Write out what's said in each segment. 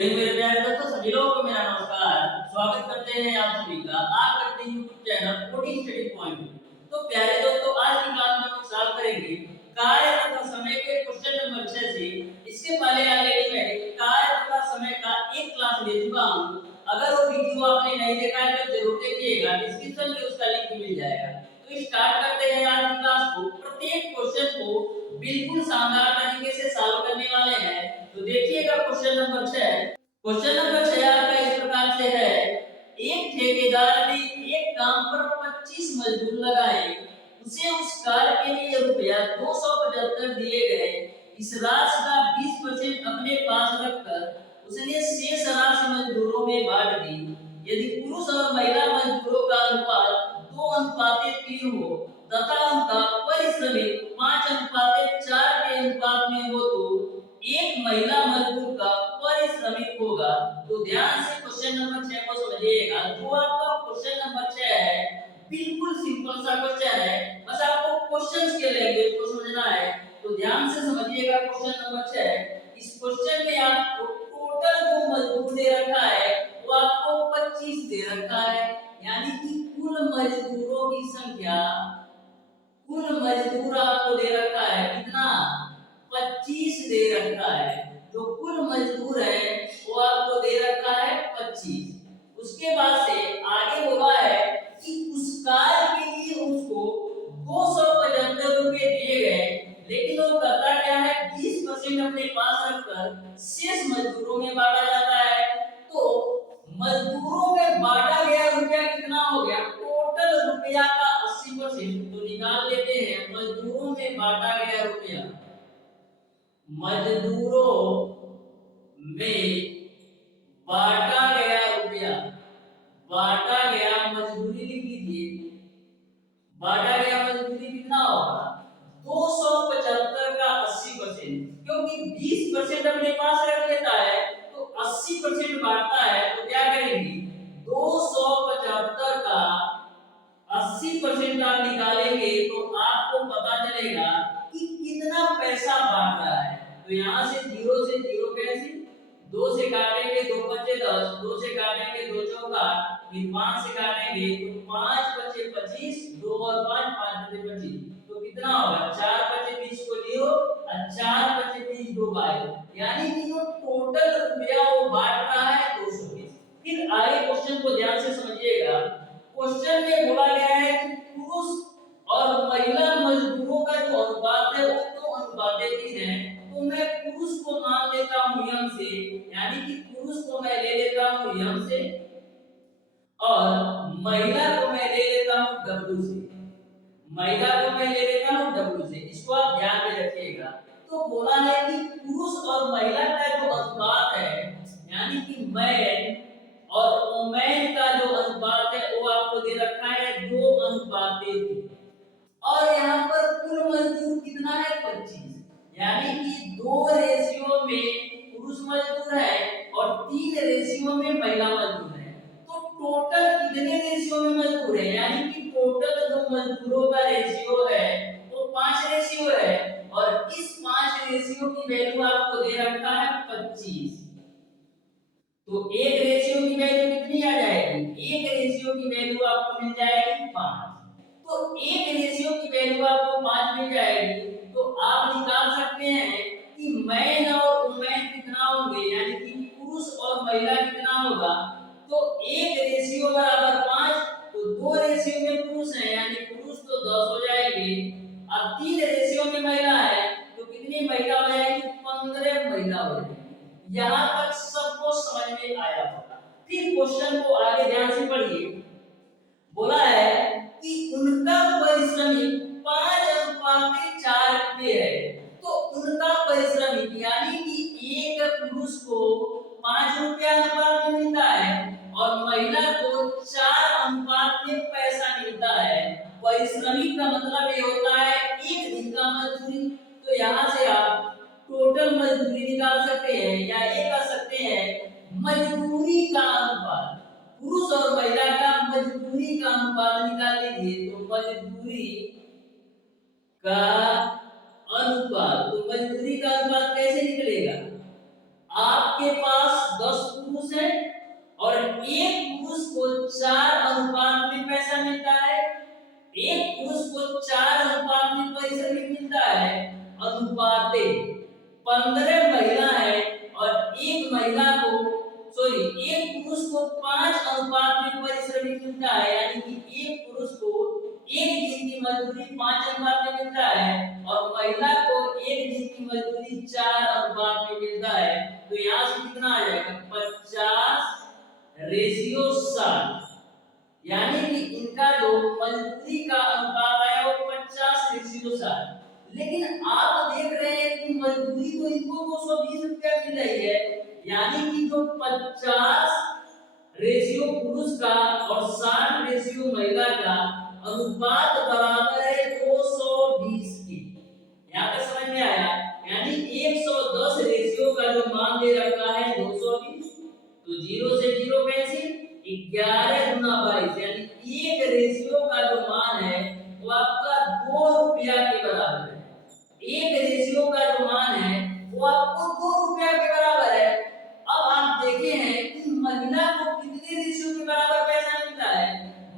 मेरे प्यारे दोस्तों, सभी लोगों को मेरा नमस्कार। स्वागत करते हैं आप सभी का आपका YouTube channel coding study point में। तो प्यारे दोस्तों, आज की क्लास में हम सॉल्व करेंगे कार्य तथा समय के क्वेश्चन नंबर 6 से। इसके पहले ऑलरेडी मैं कार्य तथा समय का एक क्लास ले चुका हूँ। अगर वो वीडियो आपने नहीं देखा है तो जरूर देखिएगा, डिस्क्रिप्शन में उसका लिंक मिल जाएगा। तो स्टार्ट करते हैं आज की क्लास को। प्रत्येक क्वेश्चन को बिल्कुल शानदार तरीके से सॉल्व करने वाले हैं। तो देखिएगा क्वेश्चन नंबर 6। क्वेश्चन नंबर 6 आपका इस प्रकार से है। एक ठेकेदार ने एक काम पर 25 मजदूर लगाए। उसे उस कार्य के लिए रुपया 275 दिए गए। इस राशि का 20% अपने पास रखकर उसने शेष राशि मजदूरों में बांट दी। यदि पुरुष और महिला मजदूरों का अनुपात 2:3 हो तथा उनका परिश्रमिक 5:4 के अनुपात में हो तो एक महिला मजदूर का परिश्रमिक होगा। तो ध्यान से क्वेश्चन नंबर 6 को समझिएगा। जो आपका क्वेश्चन नंबर 6 है, बिल्कुल सिंपल सा क्वेश्चन है, बस आपको क्वेश्चंस के लैंग्वेज को समझना है। तो ध्यान से समझिएगा क्वेश्चन नंबर 6। इस क्वेश्चन में आपको टोटल जो मजदूर दे रखा है वो आपको 25 दे रखा है, यानी कि कुल मजदूरों की संख्या, कुल मजदूर आपको दे रखा है कितना, 25 दे रखा है। जो कुल मजदूर है वो आपको दे रखा है 25। उसके बाद से आगे बोला है कि उस कार्य के लिए उसको 275 रुपए दिए गए, लेकिन वो करता क्या है, 20% अपने पास रखकर शेष मजदूरों में बांटा जाता है। तो मजदूरों में बांटा गया रुपया कितना हो गया, टोटल रुपया का 80%। तो निकाल लेते हैं मजदूरों में बांटा गया रुपया। मजदूरों में बांटा गया रुपया, बांटा गया मजदूरी लिख लीजिए। बांटा गया मजदूरी कितना होगा, 275 का 80%, क्योंकि 20% अपने पास रख लेता है तो 80% बांटता है। तो क्या करेंगे, 275 का 80% आप निकालेंगे तो आपको पता चलेगा कि कितना पैसा बांट रहा है। तो यहाँ से 0 से 0 कैसे, 2 से काटेंगे 2 बचे 10, 2 से काटेंगे 2 चौका, फिर 5 से काटेंगे तो 5 बचे 25, 2 और 5 5 बचे 25। तो कितना होगा, 4 बचे 20 को 0 और 4 बचे 30 2 बाई, यानी कि जो टोटल रुपया वो बांट रहा है 220। फिर आगे क्वेश्चन को ध्यान से समझिएगा। क्वेश्चन में बोला गया है कि पुरुष और महिला मजदूरों का जो अनुपात है वो तो अनुपात 3 है। तो मैं पुरुष को मान लेता हूं यम से, यानी कि पुरुष को मैं ले लेता हूं यम से और महिला को मैं ले लेता हूं डब्ल्यू से। महिला को मैं ले लेता हूं डब्ल्यू से, इसको आप ध्यान में रखिएगा। तो बोला है कि पुरुष और महिला का जो अनुपात है, यानी कि मैन और वुमेन का जो अनुपात है वो आपको दे रखा है 2:3। और यहाँ पर कुल मजदूर कितना है, 25, यानी कि 2 रेशियो में पुरुष मजदूर है और 3 रेशियो में महिला मजदूर है। तो टोटल कितने रेशियो में मजदूर है, यानी कि टोटल जो मजदूरों का रेशियो है वो 5 रेशियो है और इस 5 रेशियो की वैल्यू आपको दे रखा है 25। तो एक रेशियो की वैल्यू कितनी आ जाएगी, एक रेशियो की वैल्यू आपको मिल जाएगी 5। तो एक रेशियो की वैल्यू आपको 5 मिल जाएगी तो आप निकाल सकते हैं कि मैन और वुमेन कितना होंगे, यानी कि पुरुष और महिला कितना होगा। तो एक रेशियो बराबर 5, तो 2 रेशियो में पुरुष है यानी पुरुष तो 10 हो जाएंगे और 3 रेशियो में महिला है तो कितनी महिला हो जाएगी, 15 महिला हो जाएगी। यहाँ तक सबको समझ में आया होगा। फिर क्वेश्चन को आगे ध्यान से पढ़िए। बोला है कि उनका परिश्रमिक 5:4 पे है। तो उनका परिश्रमिक यानी कि एक पुरुष को 5 रुपया अनुपात में मिलता है और महिला को 4 अनुपात में पैसा मिलता है। परिश्रमिक का मतलब ये होता है एक दिन का मजदूरी। तो यहाँ से आप टोटल मजदूरी निकाल सकते हैं या ये कर सकते हैं मजदूरी का अनुपात, पुरुष और महिला का मजदूरी का अनुपात निकाल लीजिए। तो मजदूरी का अनुपात, तो मजदूरी का अनुपात कैसे निकलेगा, आपके पास 10 15 महिला है और एक महिला को सॉरी एक पुरुष को 5 अनुपात में पारिश्रमिक मिलता है, यानी कि एक पुरुष को एक दिन की मजदूरी 5 अनुपात में मिलता है और महिला को एक दिन की मजदूरी 4 अनुपात में मिलता है, तो यहाँ से कितना आ जाएगा 50:60, यानी कि इनका जो मजदूरी का अनुपात आया वो 50:60। लेकिन आप देख रहे हैं कि मजदूरी तो इनको 220 रुपया मिल रही है, यानी कि जो 50 रेशियो पुरुष का और 60 रेशियो महिला का अनुपात बराबर है 220 की। यहाँ तक समझ में आया? यानी 110 रेशियो का जो मान दे रखा है 220, तो 0 से 0 कैंसिल, 11 गुना 22, यानी एक रेशियो का जो मान है वो आपका 2 रुपया के बराबर है। एक रेशियो का जो मान है वो आपको 2 रुपया के बराबर है। अब आप देखे हैं कि महिला को कितने रेशियो के बराबर पैसा मिलता है।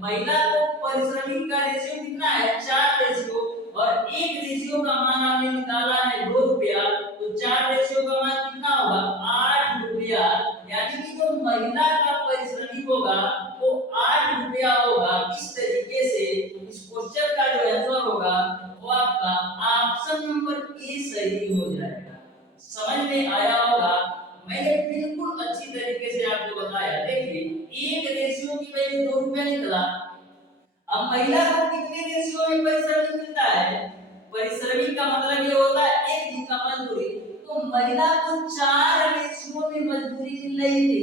महिला को पारिश्रमिक का रेशियो कितना है 4 रेशियो, और एक रेशियो का मान आपने निकाला है 2 रुपया, तो 4 रेशियो का मान कितना होगा 8 रुपया, यानी कि जो महिला का पारिश्रमिक होगा वो 8 रुपया होगा। इस तरीके से इस क्वेश्चन का जो आंसर होगा वो आपका ऑप्शन नंबर ए सही हो जाएगा। समझ में आया होगा? मैंने बिल्कुल अच्छी तरीके से आपको बताया। देखिए एक रेशियो की वैल्यू 2 रुपया निकला। अब महिला को कितने रेशियो में पारिश्रमिक मिलता है? पारिश्रमिक का मतलब ये होता है एक दिन का मजदूरी, तो महिला को 4 रेशियो में मजदूरी मिल रही थी,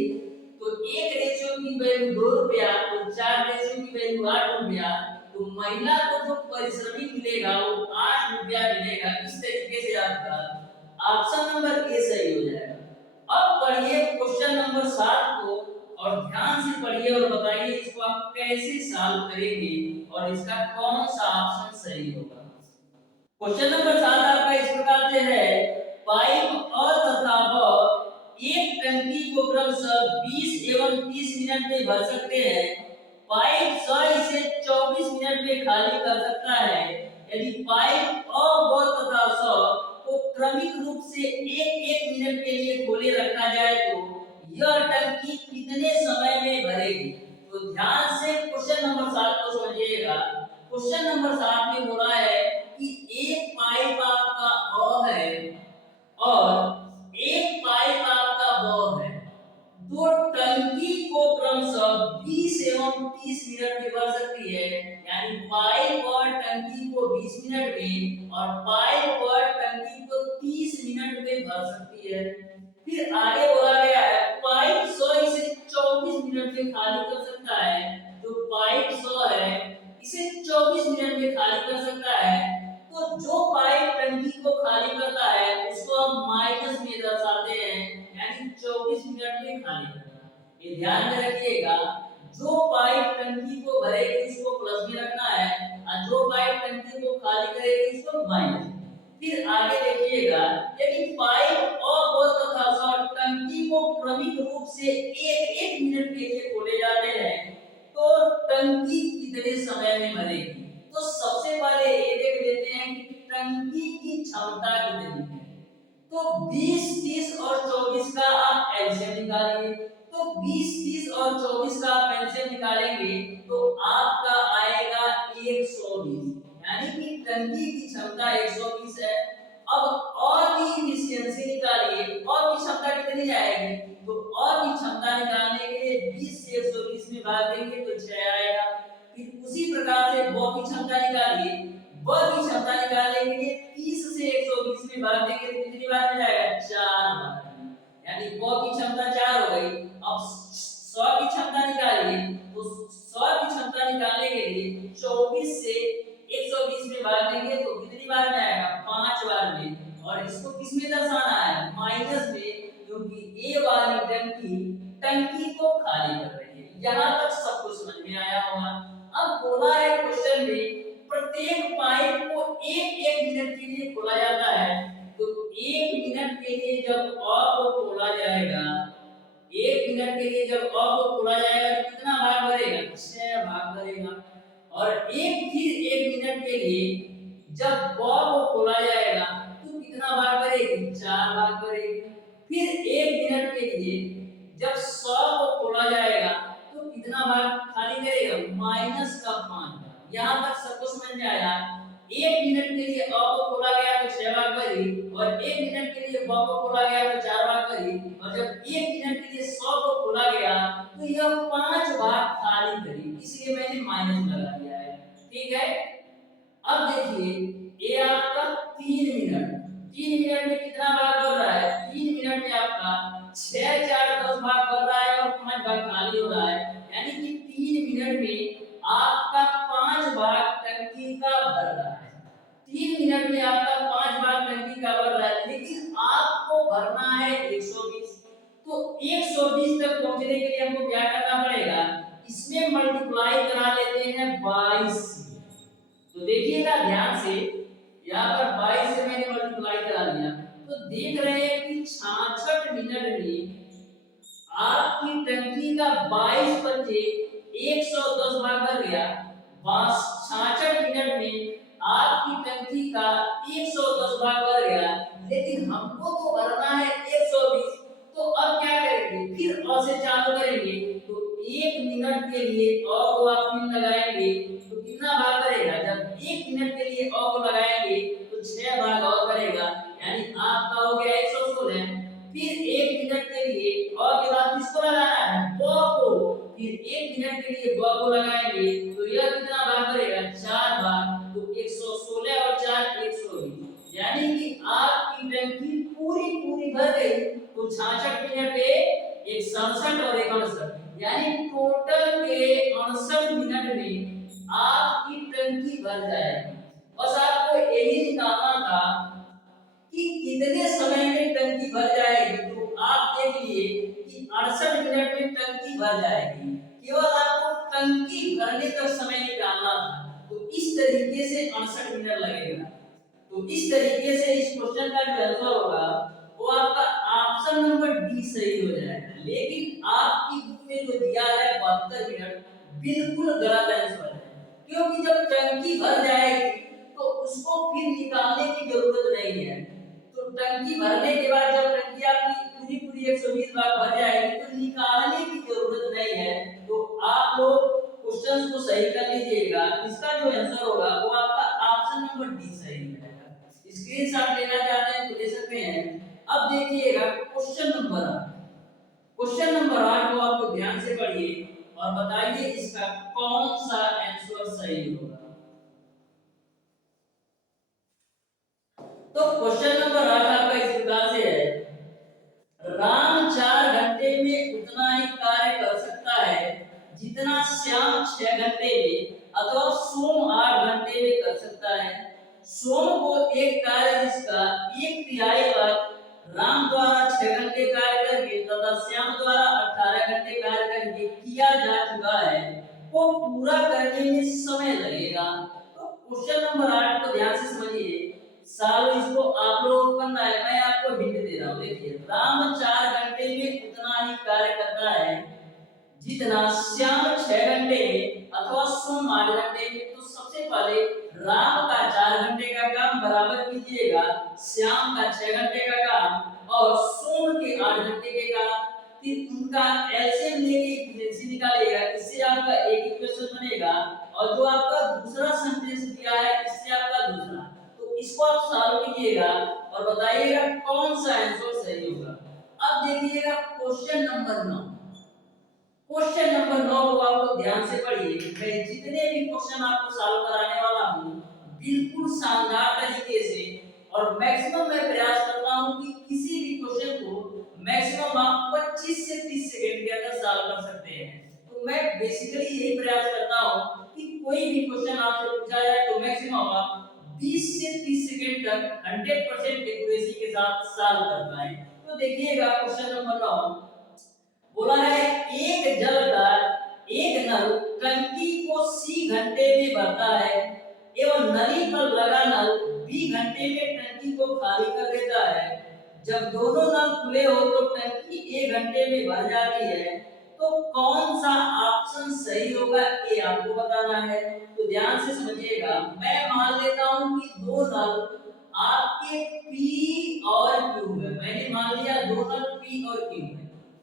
तो एक रेशियो की वैल्यू 2 रुपया, तो 4 रेशियो की वैल्यू 8 रुपया, तो महिला को जो पारिश्रमिक मिलेगा वो 8 रुपया मिलेगा। इस तरीके से आपका ऑप्शन नंबर ए सही हो जाएगा। अब पढ़िए क्वेश्चन नंबर 7 को और ध्यान से पढ़िए और बताइए इसको आप कैसे सॉल्व करेंगे और इसका कौन सा ऑप्शन सही होगा। क्वेश्चन नंबर 7 आपका इस प्रकार से है, पाइप और तथा बॉल एक टंकी को क्रमशः 20 एवं 30 मिनट में भर सकते हैं। पाइप 100 इसे 24 मिनट में खाली कर सकता है। यदि पाइप और बॉल तथा 100 को क्रमिक रूप से एक मिनट के लिए खोले रखा जाए तो यह टंकी कितने समय में भरेगी। तो ध्यान से क्वेश्चन नंबर 7 को समझिएगा। क्वेश्चन नंबर 7 में बोला है कि एक पाइप आपका अ है और एक पाइप आपका ब है, दो टंकी को क्रमशः 20 एवं 30 मिनट में भर सकती है, यानी पाइप और टंकी को 20 मिनट में और पाइप और टंकी को 30 मिनट में भर सकती है। फिर आगे बोला गया है पाइप 100 इसे 24 मिनट में खाली कर सकता है। जो पाइप 100 है इसे 24 मिनट में खाली कर सकता है, तो जो पाइप टंकी को खाली करता है उसको हम माइनस में दर्शाते हैं, यानी 24 मिनट में खाली करना। ये ध्यान में रखिएगा, जो पाइप टंकी को भरेगी उसको प्लस में रखना है और जो पाइप टंकी को खाली करेगी उसको माइनस। फिर आगे देखिएगा, यदि पाइप और बॉल तथा शॉट टंकी को क्रमिक रूप से एक मिनट के लिए खोले जाते हैं तो टंकी कितने समय में भरेगी। तो सबसे पहले ये देख लेते हैं कि टंकी की क्षमता कितनी है। तो 20, 30 और 24 का आप एलसीएम निकालिए। तो 20, 30 और 24 का आप एलसीएम निकालेंगे तो आपका आएगा 120, यानी कि टंकी की क्षमता 120 है। अब और की एफिशिएंसी निकालिए, और की क्षमता कितनी आएगी। तो और की क्षमता निकालने के लिए 20 से 120 में भाग देंगे तो 6 आएगा। फिर उसी प्रकार से ब की क्षमता निकालिए, ब की क्षमता निकालने के लिए 30 से 120 में भाग देंगे तो कितनी बार में जाएगा 4 बार, यानी ब की क्षमता 4 हो गई। अब 100 की क्षमता निकालिए, तो 100 की क्षमता निकालने के लिए 24 से 120 में भाग देंगे तो कितनी बार में आएगा 5 बार में। और इसको किस में दर्शाना है माइनस में, क्योंकि ए वाली टंकी को खाली कर रही है। यहाँ तक सब कुछ समझ में आया होगा। अब बोला है क्वेश्चन में प्रत्येक पाइप को एक मिनट के लिए खोला जाता है, तो 1 मिनट के लिए जब अ को खोला जाएगा, 1 मिनट के लिए जब अ को खोला जाएगा तो कितना भाग भरेगा 6 भाग भरेगा। और फिर 1 मिनट के लिए जब ब को खोला जाएगा तो कितना भाग भरेगी 4 भाग फिर 1 मिनट के लिए जब 100 को खोला जाएगा तो कितना भाग खाली करेगा, -5 यहाँ तक सबको समझ में आया। 1 मिनट के लिए अ को खोला गया तो 6 भाग भरी, और 1 मिनट के लिए ब को खोला गया तो 4 भाग भरी, और जब 1 मिनट के लिए 100 को खोला गया तो यह 5 भाग खाली करी, इसलिए मैंने माइनस लगा दिया है। ठीक है, अब देखिए ये आपका 3 मिनट, 3 मिनट में कितना भाग बढ़ रहा है, 3 मिनट में आपका 6 4 10 भाग बढ़ रहा है और 5 भाग खाली हो रहा है, यानी कि 3 मिनट में आपका 5 भाग टंकी का भर रहा है। 3 मिनट में आपका 5 भाग टंकी का भर रहा है, लेकिन आपको भरना है 120। तो 120 तक पहुंचने के लिए हमको क्या करना पड़ेगा, इसमें मल्टीप्लाई करा लेते हैं 22 से। तो देखिएगा ध्यान से, यहाँ पर 22 से मैंने मल्टीप्लाई करा दिया, तो देख रहे हैं कि 66 मिनट में आपकी टंकी का 22 बचे 110 भाग भर गया। 66 मिनट में आपकी टंकी का 110 भाग भर गया, लेकिन हमको तो भरना है 120। तो अब क्या करेंगे, फिर अ से चालू करेंगे। तो 1 मिनट के लिए अ को आप फिर लगाएंगे तो कितना भाग करेगा, जब 1 मिनट के लिए अ को लगाएंगे तो 6 भाग और करेगा, यानी आपका हो गया 116। फिर 1 मिनट के लिए अ के बाद किसको लगाना है, ब को, फिर 1 मिनट के लिए ब को लगाएंगे तो यह कितना भाग करेगा, 4 भाग। तो 116 और 4 120, यानी कि आपकी टंकी पूरी पूरी भर गई। तो 66 मिनट पे एक 67 और एक 68, यानी टोटल के 68 मिनट में आपकी टंकी भर जाएगी। बस आपको यही निकालना था कि कितने समय में टंकी भर जाएगी। तो आप देख लिए कि 68 मिनट में टंकी भर जाएगी, केवल आपको टंकी भरने तक समय निकालना था। तो इस तरीके से 68 मिनट लगेगा। तो इस तरीके से इस क्वेश्चन का जो आंसर होगा वो आपका ऑप्शन नंबर डी सही हो जाएगा। लेकिन आपकी बुक में जो दिया है 72 मिनट, बिल्कुल गलत आंसर है, क्योंकि जब टंकी भर जाएगी तो उसको फिर निकालने की जरूरत नहीं है। तो टंकी भरने के बाद जब टंकी आपकी पूरी पूरी 120 बार भर जाएगी तो निकालने की जरूरत नहीं है। तो आप लोग क्वेश्चन को सही कर लीजिएगा। इसका जो आंसर होगा वो आपका ऑप्शन नंबर डी सही है। स्क्रीनशॉट लेना चाहते हैं तो ले सकते हैं। अब देखिएगा क्वेश्चन नंबर 8। क्वेश्चन नंबर 8 को आपको ध्यान से पढ़िए और बताइए इसका कौन सा आंसर सही होगा। तो क्वेश्चन नंबर 8 आपका इस प्रकार से है, राम 4 घंटे में उतना ही कार्य कर सकता है जितना श्याम 6 घंटे में अथवा सोम 8 घंटे में कर सकता है। सोम को एक कार्य जिसका 1/3 भाग राम द्वारा 6 घंटे कार्य करके तथा श्याम द्वारा 18 घंटे कार्य करके किया जा चुका है, को पूरा करने में समय लगेगा। तो क्वेश्चन नंबर 8 को ध्यान से समझिए। सालो इसको आप लोगों को करना है, मैं आपको हिंट दे रहा हूं। देखिए, राम 4 घंटे में उतना ही कार्य करता है जितना श्याम 6 घंटे में अथवा सोम 8 घंटे में। तो सबसे पहले राम का 4 घंटे का काम बराबर कीजिएगा श्याम का 6 घंटे का काम और सोम के 8 घंटे के काम, फिर उनका एलसीएम लेके इक्वेशन निकालिएगा। इससे आपका एक इक्वेशन बनेगा और जो आपका दूसरा सेंटेंस दिया है इससे आपका दूसरा। तो इसको आप सॉल्व कीजिएगा और बताइएगा कौन सा आंसर सही होगा। अब देखिएगा क्वेश्चन नंबर 9। क्वेश्चन नंबर 9 को आपको ध्यान से पढ़िए। मैं जितने भी क्वेश्चन आपको सॉल्व कराने वाला हूं बिल्कुल शानदार तरीके से और मैक्सिमम मैं प्रयास करता हूं कि किसी भी क्वेश्चन को मैक्सिमम आप 25 से 30 सेकंड के अंदर सॉल्व कर सकते हैं। तो मैं बेसिकली यही प्रयास करता हूं कि कोई भी क्वेश्चन आपसे पूछा जाए तो मैक्सिमम आप 20 से 30 सेकंड तक 100% एक्यूरेसी के साथ सॉल्व कर पाएं। तो देखिएगा क्वेश्चन नंबर 9 बोला है, एक जल का एक नल टंकी को C घंटे में भरता है एवं नली पर लगा नल B घंटे में टंकी को खाली कर देता है। जब दोनों नल खुले हो तो टंकी 1 घंटे में भर जाती है। तो कौन सा ऑप्शन सही होगा ये आपको बताना है। तो ध्यान से समझिएगा। मैं मान लेता हूं कि दो नल आपके P और Q है। मैंने मान लिया दो नल P और Q है।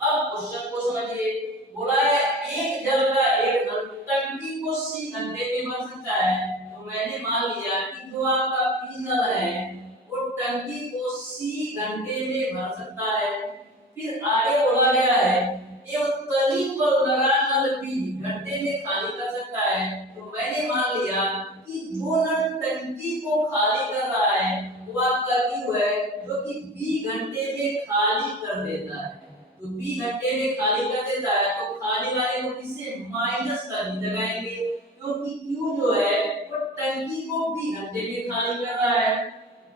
अब क्वेश्चन को समझिए, बोला है एक जल का एक नल टंकी को C घंटे में भर सकता है। तो मैंने मान लिया कि जो आपका P नल है वो टंकी को C घंटे में भर सकता है। फिर आगे बोला गया है एक तली पर लगा नल P घंटे में खाली कर सकता है। तो मैंने मान लिया कि जो नल टंकी को खाली कर रहा है वो आपका Q है, जो कि B घंटे में खाली कर देता है। तो B घंटे में खाली कर देता है तो खाली वाले को किससे माइनस का भी लगाएंगे, क्योंकि Q जो है वो टंकी को B घंटे में खाली कर रहा है।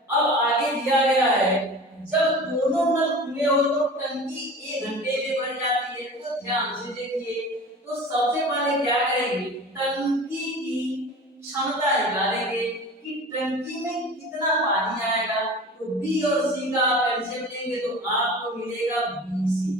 अब आगे दिया गया है जब दोनों नल खुले हो तो टंकी 1 घंटे में भर जाती है। तो ध्यान से देखिए, तो सबसे पहले क्या करेंगे, टंकी की क्षमता निकालेंगे कि टंकी में कितना पानी आएगा। तो B और C का आप एलसीएम लेंगे तो आपको मिलेगा BC।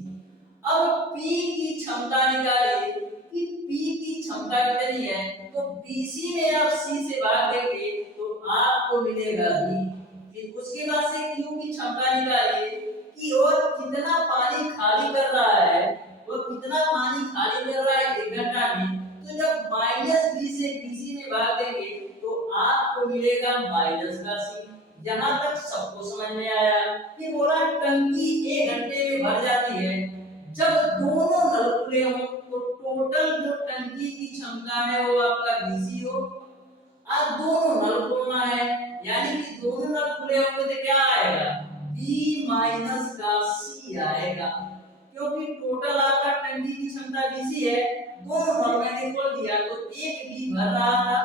अब P की क्षमता निकालिए कि P की क्षमता कितनी है। तो BC में आप C से भाग देंगे तो आपको मिलेगा B। फिर उसके बाद से Q की क्षमता निकालिए कि वो कितना पानी खाली कर रहा है, वो कितना पानी खाली कर रहा है 1 घंटा में। तो जब -B से BC में भाग देंगे तो आपको मिलेगा माइनस का C। यहाँ तक सबको समझ में आया कि बोला टंकी 1 घंटे में भर जाती है जब दोनों नल खुले हो। तो टोटल जो टंकी की क्षमता है वो आपका BC हो। अब दोनों नल खोलना है, यानी कि दोनों नल खुले होंगे तो क्या आएगा, B माइनस का C आएगा, क्योंकि टोटल आपका टंकी की क्षमता BC है। दोनों नल मैंने खोल दिया तो एक B भर रहा था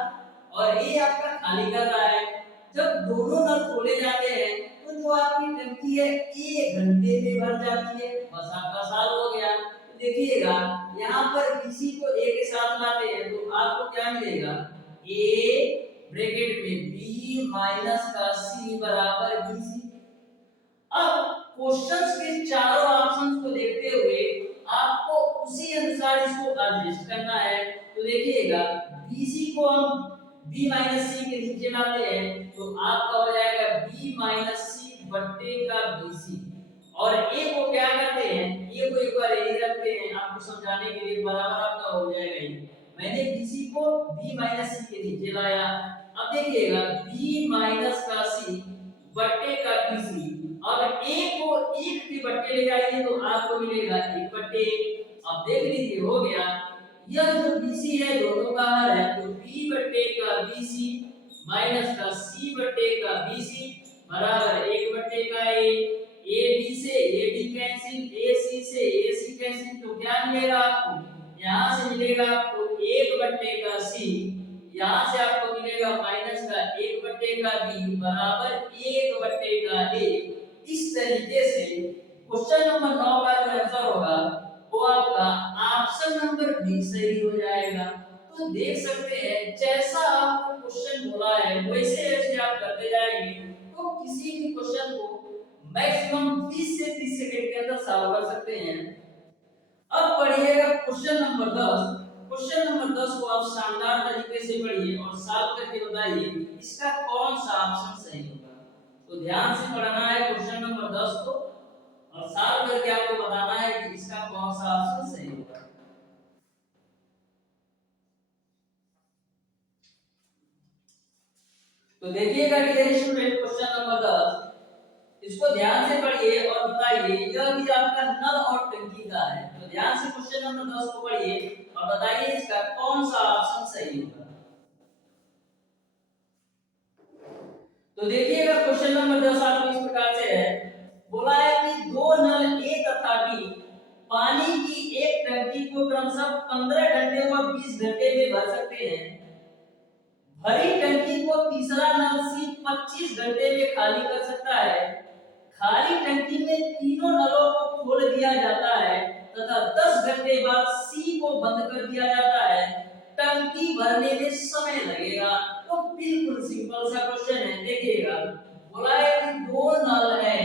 और ये आपका खाली कर रहा है। जब दोनों नल खोले जाते हैं तो जो आपकी टंकी है 1 घंटे में भर जाती है। बस आपका सॉल्व हो गया। तो देखिएगा यहाँ पर BC को A के साथ लाते हैं तो आपको क्या मिलेगा, A ब्रैकेट में B माइनस का C बराबर BC। अब क्वेश्चंस के चारों ऑप्शंस को देखते हुए आपको उसी अनुसार इसको एडजस्ट करना है। तो देखिएगा BC को हम B माइनस C के नीचे लाते हैं तो आपका हो जाएगा B माइनस C बट्टे का BC। और A को क्या करते हैं, A को एक बार यही रखते हैं आपको समझाने के लिए, बराबर आपका हो जाएगा ये। मैंने BC को B माइनस C के नीचे लाया। अब देखिएगा B माइनस का C बट्टे का BC और A को 1 के बट्टे ले जाइए तो आपको मिलेगा 1 बट्टे। अब देख लीजिए हो गया, यह जो BC है दोनों का हर है तो B बट्टे का BC माइनस का C बट्टे का BC बराबर 1 बट्टे का A B से AB कैंसिल, AC से AC कैंसिल, तो क्या मिलेगा आपको, यहाँ से मिलेगा आपको 1 बट्टे का C, यहाँ से आपको मिलेगा माइनस का 1 बट्टे का B बराबर 1 बट्टे का A। इस तरीके से क्वेश्चन नंबर 9 का जो आंसर होगा वो आपका ऑप्शन नंबर बी सही हो जाएगा। तो देख सकते हैं जैसा आपको क्वेश्चन बोला है वैसे वैसे आप करते जाएंगे तो किसी भी क्वेश्चन को मैक्सिमम 20 से 30 सेकंड के अंदर सॉल्व कर सकते हैं। अब पढ़िएगा क्वेश्चन नंबर 10। क्वेश्चन नंबर 10 को आप शानदार तरीके से पढ़िए और सॉल्व करके बताइए कि इसका कौन सा ऑप्शन सही होगा। तो ध्यान से पढ़ना है क्वेश्चन नंबर 10 को और सॉल्व करके आपको बताना है कि इसका कौन सा ऑप्शन सही होगा। तो देखिएगा डियर स्टूडेंट क्वेश्चन नंबर 10, इसको ध्यान से पढ़िए और बताइए, यह भी आपका नल और टंकी का है। तो ध्यान से क्वेश्चन नंबर 10 को पढ़िए और बताइए इसका कौन सा ऑप्शन सही होगा। तो देखिएगा क्वेश्चन नंबर 10 आपको इस प्रकार से है, बोला है कि दो नल A तथा B पानी की एक टंकी को क्रमशः 15 घंटे व 20 घंटे में भर सकते हैं। भरी टंकी को तीसरा नल C 25 घंटे में खाली कर सकता है। खाली टंकी में तीनों नलों को खोल दिया जाता है तथा 10 घंटे बाद C को बंद कर दिया जाता है। टंकी भरने में समय लगेगा। तो बिल्कुल सिंपल सा क्वेश्चन है। देखिएगा बोला है कि दो नल है,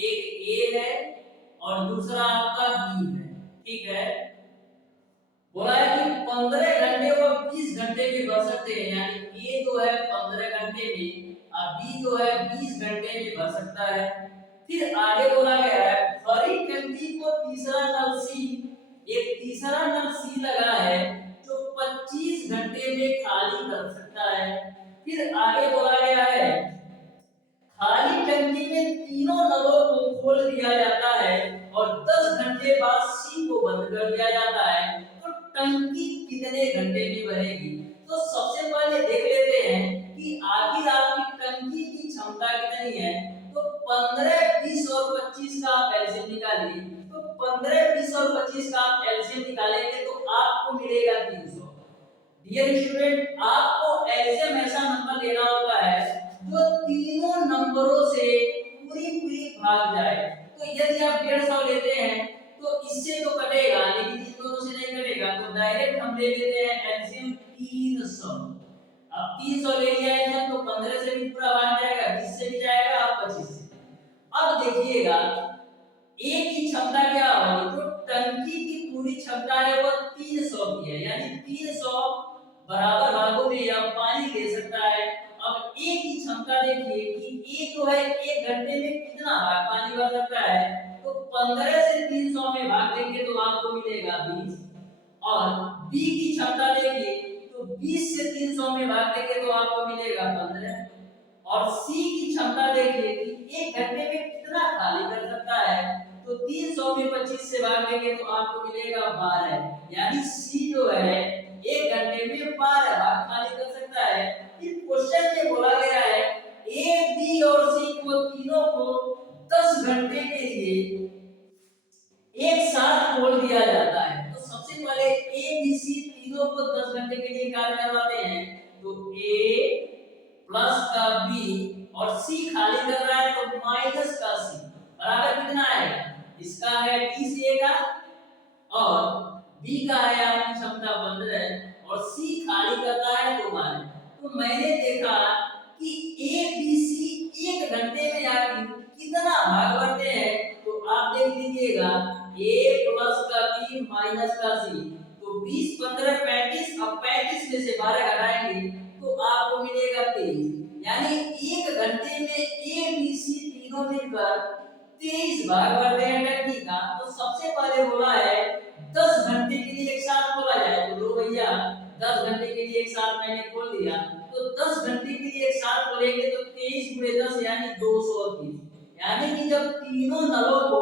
एक A है और दूसरा आपका B है, ठीक है। बोला है कि 15 घंटे और 20 घंटे में भर सकते हैं, यानी A जो है 15 घंटे में और B जो है 20 घंटे में भर सकता है। फिर आगे बोला गया है तीसरा नल सी लगा है जो 25 घंटे में खाली कर सकता है। फिर आगे बोला गया है खाली टंकी में तीनों नलों को खोल दिया जाता है और 10 घंटे बाद सी को बंद कर दिया जाता है, तो टंकी कितने घंटे में भरेगी? तो सबसे पहले देख लेते हैं कि आखिर आपकी टंकी की क्षमता कितनी है। तो 15, 20 और 25 का आप एलसीएम निकालिए। तो 15, 20 और 25 का आप एलसीएम निकालेंगे तो आपको मिलेगा 300। डियर स्टूडेंट, आपको एलसीएम ऐसा नंबर लेना होता है जो तीनों नंबरों से पूरी पूरी भाग जाए। तो यदि आप 150 लेते हैं तो इससे तो कटेगा, लेकिन इन दोनों से नहीं कटेगा, तो डायरेक्ट हम ले लेते हैं एलसीएम 300। अब 300 ले लिया है तो 15 से भी पूरा भाग जाएगा, 20 से भी जाएगा, आप 25 से। अब देखिएगा ए की क्षमता क्या होगी, तो टंकी की पूरी क्षमता है वो 300 की है, यानी 300 बराबर भागों में यह पानी दे सकता है। अब ए की क्षमता देखिए कि ए जो है 1 घंटे में कितना भाग पानी भर सकता है। तो 15 से 300 में भाग देंगे तो आपको मिलेगा 20। और बी की क्षमता देखिए तो 20 से 300 में भाग देंगे तो आपको मिलेगा 15। और सी की क्षमता देखिए कि 1 घंटे में कितना खाली कर सकता है। तो 300 में 25 से भाग देंगे तो आपको मिलेगा 12, यानी सी जो है 1 घंटे में 12 भाग खाली कर सकता है। इस क्वेश्चन में बोला गया है ए, बी और सी को तीनों को 10 घंटे के लिए एक साथ खोल दिया जाता है। तो सबसे पहले ए, बी, सी तीनों को 10 घंटे के लिए कार्य करवाते हैं। तो ए प्लस का बी और सी खाली कर रहा है तो माइनस का सी बराबर कितना आएगा? इसका है 20 ए का और बी का है आपकी क्षमता 15 और सी खाली करता है 12। तो मैंने देखा कि ए, बी, सी 1 घंटे में आखिर कितना भाग भरते हैं। तो आप देख लीजिएगा ए प्लस का बी माइनस का सी, तो 20, 15, 35। अब 35 में से 12 घटाएंगे तो आपको मिलेगा 23, यानी 1 घंटे में ए, बी, सी तीनों मिलकर 23 भाग भरते हैं टंकी का। तो सबसे पहले बोला है 10 घंटे के लिए एक साथ खोला जाए। तो लो भैया 10 घंटे के लिए एक साथ मैंने खोल दिया। तो 10 घंटे के लिए एक साथ खोलेंगे तो 23 गुणे 10 यानी 230, यानी कि जब तीनों नलों को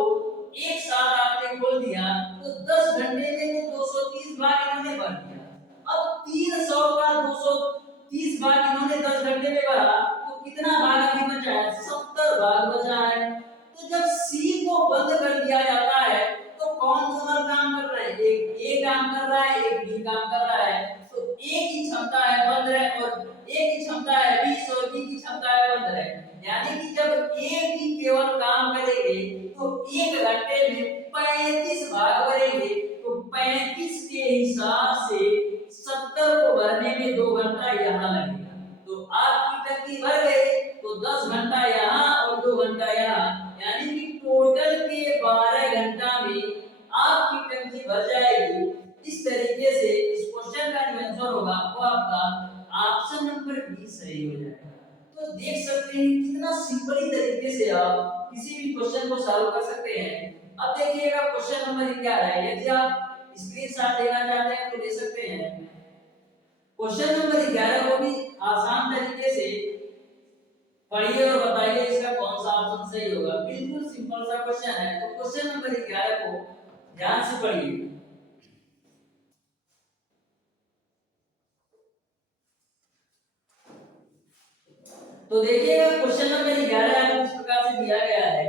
एक साथ आपने खोल दिया तो 10 घंटे में 230 भाग इन्होंने भर दिया। अब 300 का 230 भाग इन्होंने 10 घंटे में भरा तो कितना भाग अभी बचा है? 70 भाग बचा है। तो जब सी को बंद कर दिया जाता है तो कौन दोनों काम कर रहे हैं? एक ए काम कर रहा है, एक बी काम कर रहा है। तो ए की क्षमता है 15 और ए की क्षमता है 20 और बी की क्षमता है 15, यानी कि जब ए बी केवल काम करेंगे तो 1 घंटे में 35 भाग भरेंगे। तो 35 के हिसाब से 70 को भरने में 2 घंटा यहाँ लगेगा। तो आपकी टंकी भर गई तो 10 घंटा यहाँ और 2 घंटा यहाँ, यानी कि टोटल के 12 घंटा में आपकी टंकी भर जाएगी। इस तरीके से इस क्वेश्चन का जो आंसर होगा वो आपका ऑप्शन नंबर बी सही हो जाएगा। तो देख सकते हैं कितना सिंपली तरीके से आप किसी भी क्वेश्चन को सॉल्व कर सकते हैं। अब देखिएगा क्वेश्चन नंबर 11 है, यदि आप स्क्रीनशॉट लेना चाहते हैं तो ले सकते हैं। क्वेश्चन नंबर 11 को भी आसान तरीके से पढ़िए और बताइए इसका कौन सा ऑप्शन सही होगा। बिल्कुल सिंपल सा क्वेश्चन है। तो क्वेश्चन नंबर 11 को ध्यान से पढ़िए। तो देखिएगा क्वेश्चन नंबर 11 आपको इस प्रकार से दिया गया है।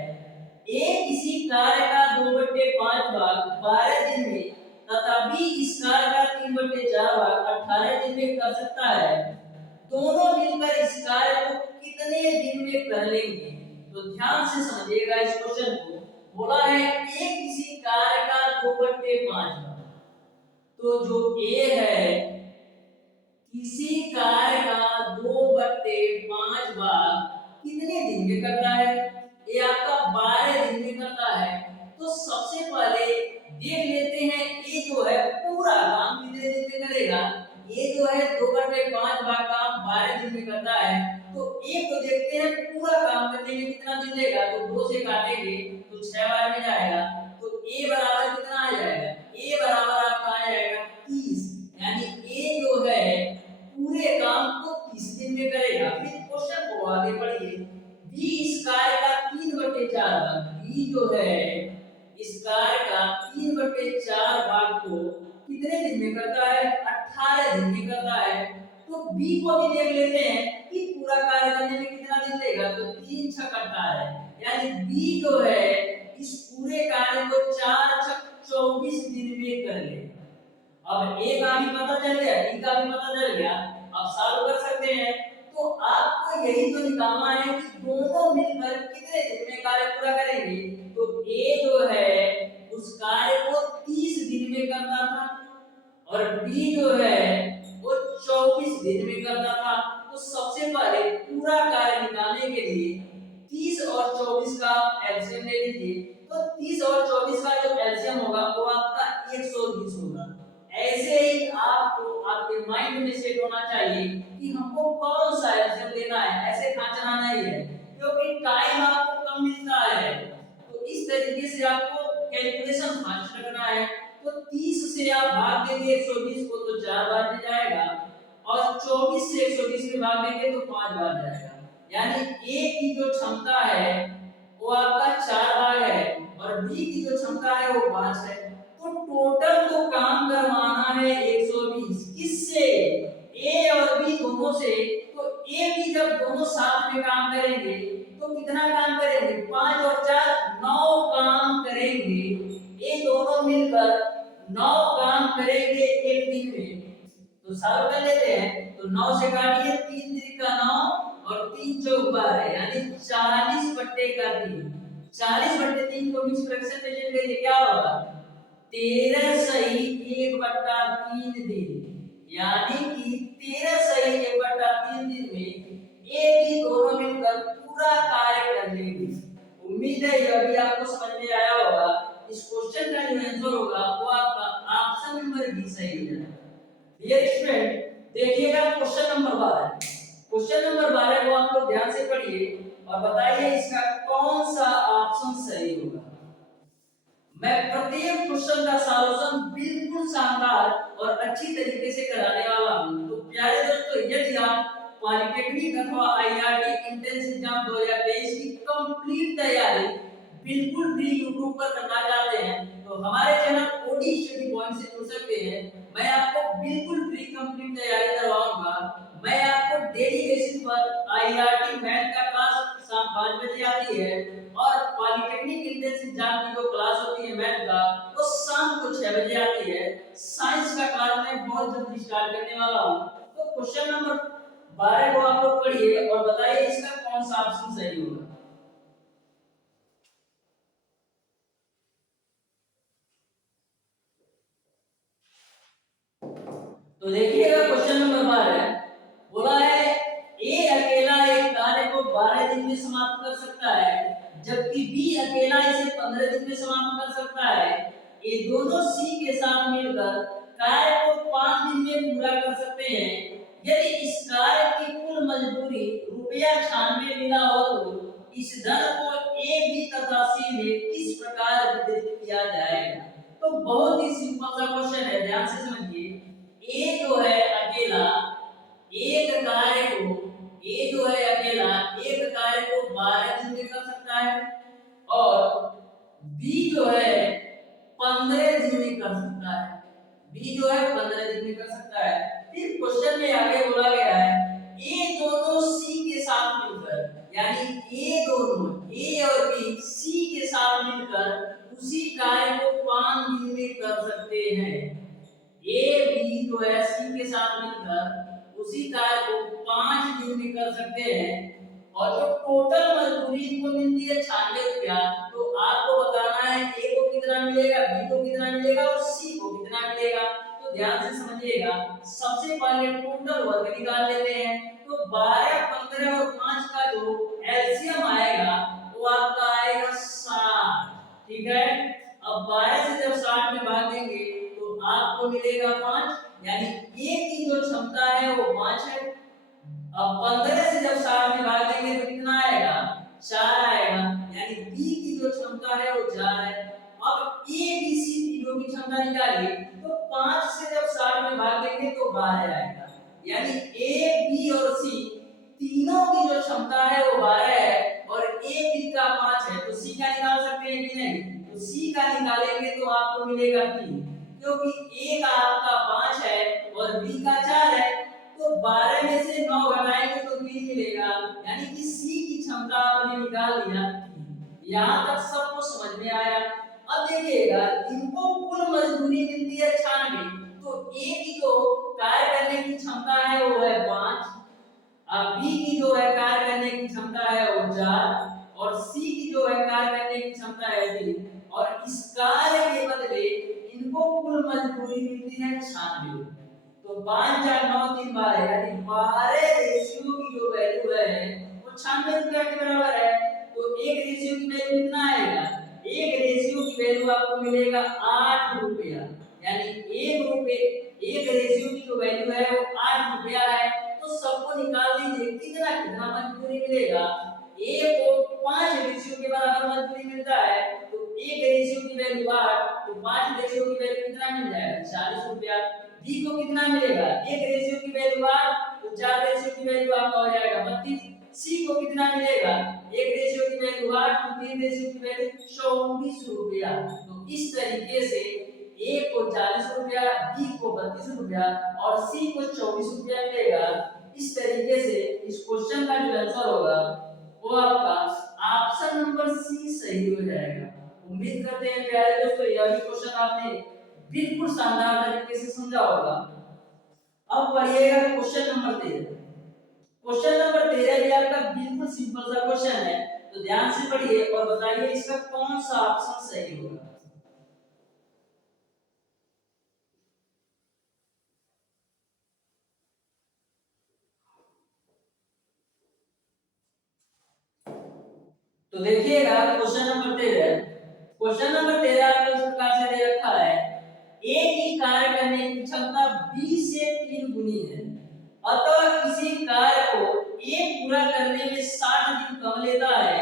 ए किसी कार्य का 2/5 भाग 12 दिन में तथा बी इस कार्य का 3/4 भाग 18 दिन में कर सकता है। दोनों मिलकर इस कार्य को कितने दिन में कर लेंगे? तो ध्यान से समझिएगा इस क्वेश्चन को। बोला है ए किसी कार्य का 2/5 भाग, तो जो ए है किसी कार्य का 2/5 भाग कितने दिन में करता है? ये आपका 12 दिन में करता है। तो सबसे पहले देख लेते हैं ये जो है पूरा काम कितने दिन में करेगा। ये जो है 2/5 भाग काम 12 दिन में करता है। तो ए को देखते हैं पूरा काम करने में कितना दिन लेगा। तो 2 से काटेंगे तो 6 बार में जाएगा। तो ए बराबर कितना आ जाएगा? ए बराबर आपका है इस कार्य का 3/4 भाग को कितने दिन में करता है? 18 दिन में करता है। तो बी को भी देख लेते हैं कि पूरा कार्य करने में कितना दिन लेगा। तो 3 छक 18, यानी बी जो है इस पूरे कार्य को 4 छक 24 दिन में कर लेगा। अब ए का भी पता चल गया, बी का भी पता चल गया, अब सॉल्व कर सकते हैं। तो आपको यही तो निकालना है कि दोनों मिलकर कितने दिन में कार्य पूरा करेंगे। तो ए जो है उस कार्य को 30 दिन में करता था और बी जो है वो 24 दिन में करता था। तो सबसे पहले पूरा कार्य निकालने के लिए 30 और 24 का एलसीएम ले लीजिए। तो 30 और 24 का जो एलसीएम होगा वो आपका 120 होगा। ऐसे ही आपको आपके माइंड में सेट होना चाहिए कि हमको कौन सा एलसीएम लेना है, ऐसे खांचना नहीं है क्योंकि टाइम आपको कम मिलता है। तो इस तरीके से आपको कैलकुलेशन फास्ट रखना है। तो 30 से आप भाग देंगे 120 को तो 4 बार में जाएगा और 24 से 120 में भाग देंगे तो 5 बार जाएगा। यानी ए की जो क्षमता है वो आपका 4 भाग है और बी की जो क्षमता है वो 5 है। तो टोटल तो काम करवाना है 120 किससे? ए और बी दोनों से। तो ए बी जब दोनों साथ में काम करेंगे तो कितना काम करेंगे? 5 और 4 9 काम करेंगे। ये दोनों मिलकर 9 काम करेंगे एक दिन में। तो सॉल्व कर लेते हैं। तो 9 से काटिए, 3 3 9 और 3 चौक 12, यानी 40/3। 40/3 को मिक्स फ्रैक्शन में चेंज करिए, क्या होगा? 13 सही 1/3 दिन, यानी कि 13 सही 1/3 दिन में ए बी दोनों मिलकर पूरा कार्य कर लेंगे। उम्मीद है यह भी आपको समझ में आया होगा। इस क्वेश्चन का जो आंसर होगा वो आपका ऑप्शन नंबर बी सही है। डियर स्टूडेंट, देखिएगा क्वेश्चन नंबर 12। क्वेश्चन नंबर 12 को आप लोग ध्यान से पढ़िए और बताइए इसका कौन सा ऑप्शन सही होगा। मैं प्रत्येक क्वेश्चन का सॉल्यूशन बिल्कुल शानदार और अच्छी तरीके से कराने वाला हूं। तो प्यारे दोस्तों, यदि आप पॉलिटेक्निक अथवा आईआरटी एंट्रेंस एग्जाम 2023 की कंप्लीट तैयारी बिल्कुल फ्री यूट्यूब पर करना चाहते हैं तो हमारे चैनल ओडी स्टडी पॉइंट से जुड़ सकते हैं। मैं आपको बिल्कुल फ्री कंप्लीट तैयारी करवाऊंगा। मैं आपको डेली बेसिस पर आईआरटी मैथ का क्लास शाम 5 बजे आती है और पॉलिटेक्निक एंट्रेंस एग्जाम की जो क्लास होती है मैथ का वो शाम को 6 बजे आती है। साइंस का क्लास मैं बहुत जल्दी स्टार्ट करने वाला हूं। तो क्वेश्चन नंबर 12 को आप लोग पढ़िए और बताइए इसका कौन सा ऑप्शन सही होगा। तो देखिएगा क्वेश्चन नंबर 12 बोला है ए अकेला एक कार्य को 12 दिन में समाप्त कर सकता है जबकि बी अकेला इसे 15 दिन में समाप्त कर सकता है। ये दोनों सी के साथ मिलकर कार्य को 5 दिन में पूरा कर सकते हैं। यदि इस कार्य की कुल मजदूरी ₹96 मिला हो तो इस धन को ए बी तथा सी में किस प्रकार वितरित किया जाएगा। तो बहुत ही सिंपल सा क्वेश्चन है, ध्यान से समझिए। ए जो है अकेला एक कार्य को ए जो है अकेला एक कार्य को 12 दिन में कर सकता है और बी जो है 15 दिन में कर सकता है। बी जो है 15 दिन में कर सकता है। फिर क्वेश्चन में आगे बोला गया है ए दोनों सी के साथ मिलकर, यानी ए दोनों ए और बी सी के साथ मिलकर उसी कार्य को 5 दिन में कर सकते हैं। ए बी जो है सी के साथ मिलकर उसी कार्य को 5 दिन में कर सकते हैं और जो टोटल मजदूरी इनको मिलती है 96 रुपया। तो आपको बताना है ए को कितना मिलेगा, बी को कितना मिलेगा और सी को कितना मिलेगा। तो ध्यान से समझिएगा। सबसे पहले टोटल वर्ग निकाल लेते हैं। तो 12, 15 और 5 का जो एलसीएम आएगा वो आपका आएगा 60। ठीक है। अब 12 से जब 60 में भाग देंगे तो आपको मिलेगा 5, यानी ए की जो क्षमता है वो 5 है। अब 15 से जब 60 में भाग देंगे तो कितना आएगा? 4 आएगा, यानी बी की जो क्षमता है वो 4 है। अब ए बी सी तीनों की क्षमता निकालिए। तो 5 से जब 60 में भाग देंगे तो 12 आएगा, यानी ए बी और सी तीनों की जो क्षमता है वो 12 है और ए बी का 5 है तो सी का निकाल सकते हैं कि नहीं? तो सी का निकालेंगे तो आपको मिलेगा 3, क्योंकि ए का आपका 5 है और बी का 4 है, तो 12 में से 9 घटाएंगे तो 3 मिलेगा, यानी कि सी की क्षमता आपने निकाल लिया 3। यहाँ तक सबको समझ में आया? अब देखिएगा, इनको कुल मजदूरी मिलती है 96, तो ए की जो कार्य करने की क्षमता है वो है 5, अब बी की जो है कार्य करने की क्षमता है वो 4 और सी की जो है कार्य करने की क्षमता है 3, और इस कार्य के बदले इनको कुल मजदूरी मिलती है 96। तो 5 4 9 3 12, यानी 12 रेशियो की जो वैल्यू है वो 96 रुपया के बराबर है। तो एक रेशियो की वैल्यू कितना आएगा? एक रेशियो की वैल्यू आपको मिलेगा 8 रुपया, यानी एक रेशियो की जो वैल्यू है वो 8 रुपया है। तो सबको निकाल लीजिए, कितना कितना मजदूरी मिलेगा? ए को 5 रेशियो के बराबर मजदूरी मिलता है, तो एक रेशियो की वैल्यू 8, तो 5 रेशियो की वैल्यू कितना मिल जाएगा? 40 रुपया। बी को कितना मिलेगा? एक रेशियो की वैल्यू 8, तो 4 रेशियो की वैल्यू आपका हो जाएगा 32। सी को कितना मिलेगा? एक रेशियो की वैल्यू 8, तो 3 रेशियो की वैल्यू 24 रुपया। तो इस तरीके से ए को 40 रुपया, बी को 32 रुपया और सी को 24 रुपया मिलेगा। इस तरीके से इस क्वेश्चन का जो आंसर होगा वो आपका ऑप्शन नंबर सी सही हो जाएगा। उम्मीद करते हैं प्यारे दोस्तों यह भी क्वेश्चन आपने बिल्कुल शानदार तरीके से समझा होगा। अब पढ़िएगा क्वेश्चन नंबर 13। क्वेश्चन नंबर 13 भी आपका बिल्कुल सिंपल सा क्वेश्चन है, तो ध्यान से पढ़िए और बताइए इसका कौन सा ऑप्शन सही होगा। तो देखिएगा क्वेश्चन नंबर 13। क्वेश्चन नंबर 13 आपको इस प्रकार से दे रखा है, ए की कार्य करने की क्षमता बी से 3 गुनी है, अतः किसी कार्य को ए पूरा करने में 60 दिन कम लेता है,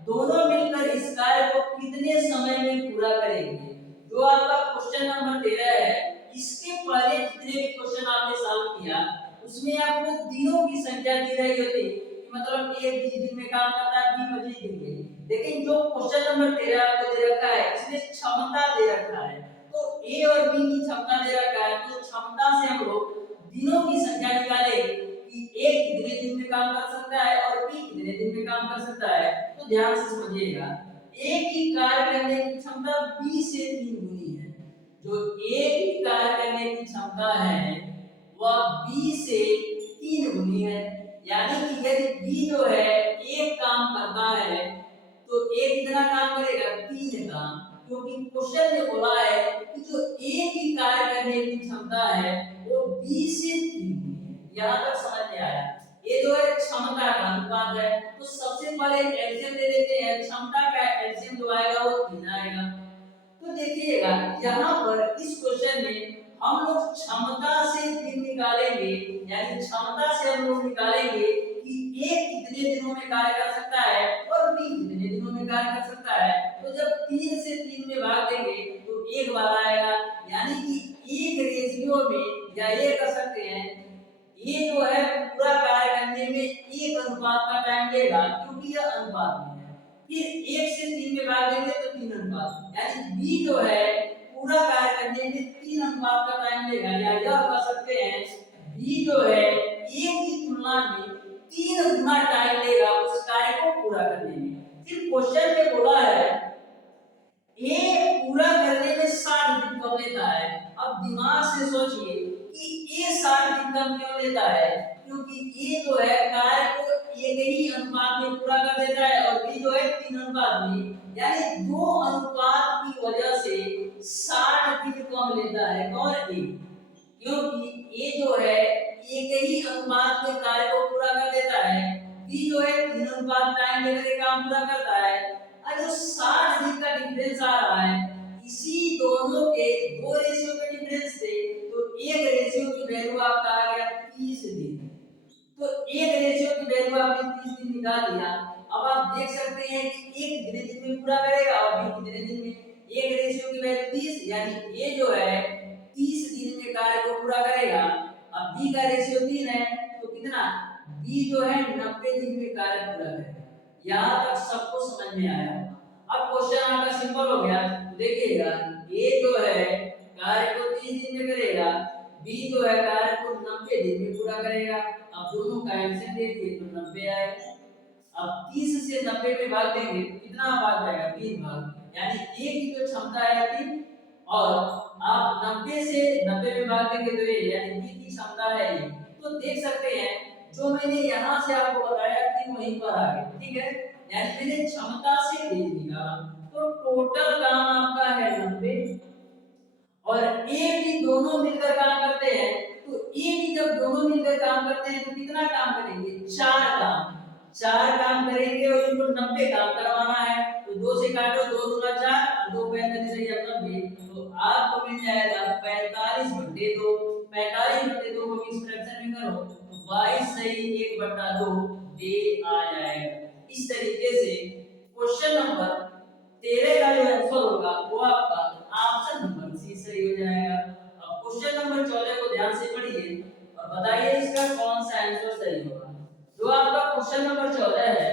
दोनों मिलकर इस कार्य को कितने समय में पूरा करेंगे? जो आपका क्वेश्चन नंबर 13 है, इसके पहले जितने भी क्वेश्चन आपने सॉल्व किया उसमें आपको दिनों की संख्या दी रही होती, मतलब ए 20 दिन में काम करता है, बी 25 दिन में, लेकिन जो क्वेश्चन नंबर 13 आपको दे रखा है इसमें क्षमता दे रखा है, तो ए और बी की क्षमता दे रखा है, तो क्षमता से हम लोग दिनों की संख्या निकालेंगे कि ए कितने दिन में काम कर सकता है और बी कितने दिन में काम कर सकता है। तो ध्यान से समझिएगा, ए की कार्य करने की क्षमता बी से 3 गुनी है, जो ए की कार्य करने की क्षमता है वह बी से 3 गुनी है, यानी कि यदि बी जो है एक काम करता है तो ए कितना काम करेगा? 3 काम, क्योंकि क्वेश्चन में बोला है कि जो ए की कार्य करने की क्षमता है वो बी से 3 गुनी है। यहाँ तक समझ में आया? ये जो है क्षमता का अनुपात है, तो सबसे पहले एलसीएम ले लेते हैं, क्षमता का एलसीएम जो आएगा वो 3 आएगा। तो देखिएगा यहाँ पर इस क्वेश्चन में हम लोग क्षमता से 3 निकालेंगे, यानी क्षमता से हम लोग निकालेंगे कि ए कितने दिनों में कार्य कर सकता है और बी कितने दिनों में कार्य कर सकता है। तो जब 3 से 3 में भाग देंगे तो 1 बार आएगा, यानी कि एक रेशियो में, या ये कर सकते हैं ये जो है पूरा कार्य करने में 1 अनुपात का टाइम लेगा, क्योंकि यह अनुपात में है। फिर 1 से 3 में भाग देंगे तो 3 अनुपात, यानी बी जो है पूरा कार्य करने में 3 अनुपात का टाइम लेगा, या यह कह सकते हैं बी जो है ए की तुलना में 3 गुना टाइम लेगा उस कार्य को पूरा करने में। फिर क्वेश्चन में बोला है ए पूरा करने में 60 दिन कम लेता है। अब दिमाग से सोचिए कि ए 60 दिन कम क्यों लेता है? क्योंकि ए जो है कार्य को एक ही अनुपात में पूरा कर देता है और बी जो है 3 अनुपात में, यानी 2 अनुपात की वजह से 60 दिन कम लेता है। कौन? ए, क्योंकि ए जो है एक ही अनुपात में कार्य को पूरा कर देता है, बी जो है 3 अनुपात टाइम लेकर काम पूरा करता है। और जो 60 दिन का डिफरेंस आ रहा है, इसी दोनों के 2 रेशियो के डिफरेंस से, तो एक रेशियो की वैल्यू आपका आ गया 30 दिन। तो एक रेशियो की वैल्यू आपने 30 दिन निकाल लिया। अब आप देख सकते हैं कि एक कितने दिन में पूरा करेगा और बी कितने दिन में। एक रेशियो की वैल्यू 30, यानी ए जो है 30 दिन में कार्य को पूरा करेगा। अब बी का रेशियो 3 है, तो कितना? बी जो है 90 दिन में कार्य पूरा करेगा। यहाँ तक सबको समझ में आया। अब क्वेश्चन आपका सिंपल हो गया। तो देखिएगा ए जो है कार्य को 30 दिन में करेगा, बी जो है कार्य को 90 दिन में पूरा करेगा। अब दोनों का एलसीएम दे दिए तो 90 आएगा। अब 30 से 90 में भाग देंगे तो कितना भाग जाएगा? 3 भाग, यानी ए की जो क्षमता है 3, और आप 90 से 90 में भाग देंगे तो ये यानी बी की क्षमता है ये। तो देख सकते हैं जो मैंने यहाँ से आपको बताया कि वहीं पर आ गए, ठीक है, यानी मैंने क्षमता से दे दिया। तो टोटल काम आपका है 90 और ए भी दोनों मिलकर काम करते हैं। तो ए भी जब दोनों मिलकर काम करते हैं तो कितना काम करेंगे? 4 काम करेंगे और इनको 90 काम करवाना है। तो 2 से काटो, 2 दूना 4, 2 45 से 90, तो आपको मिल जाएगा 45/2। 45/2 को इस फ्रैक्शन में करो तो 22 सही 1/2 दे आ जाएगा। इस तरीके से क्वेश्चन नंबर 13 का जो आंसर होगा वो आपका ऑप्शन नंबर सी सही हो जाएगा। अब क्वेश्चन नंबर 14 को ध्यान से पढ़िए और बताइए इसका कौन सा आंसर सही होगा। जो आपका क्वेश्चन नंबर 14 है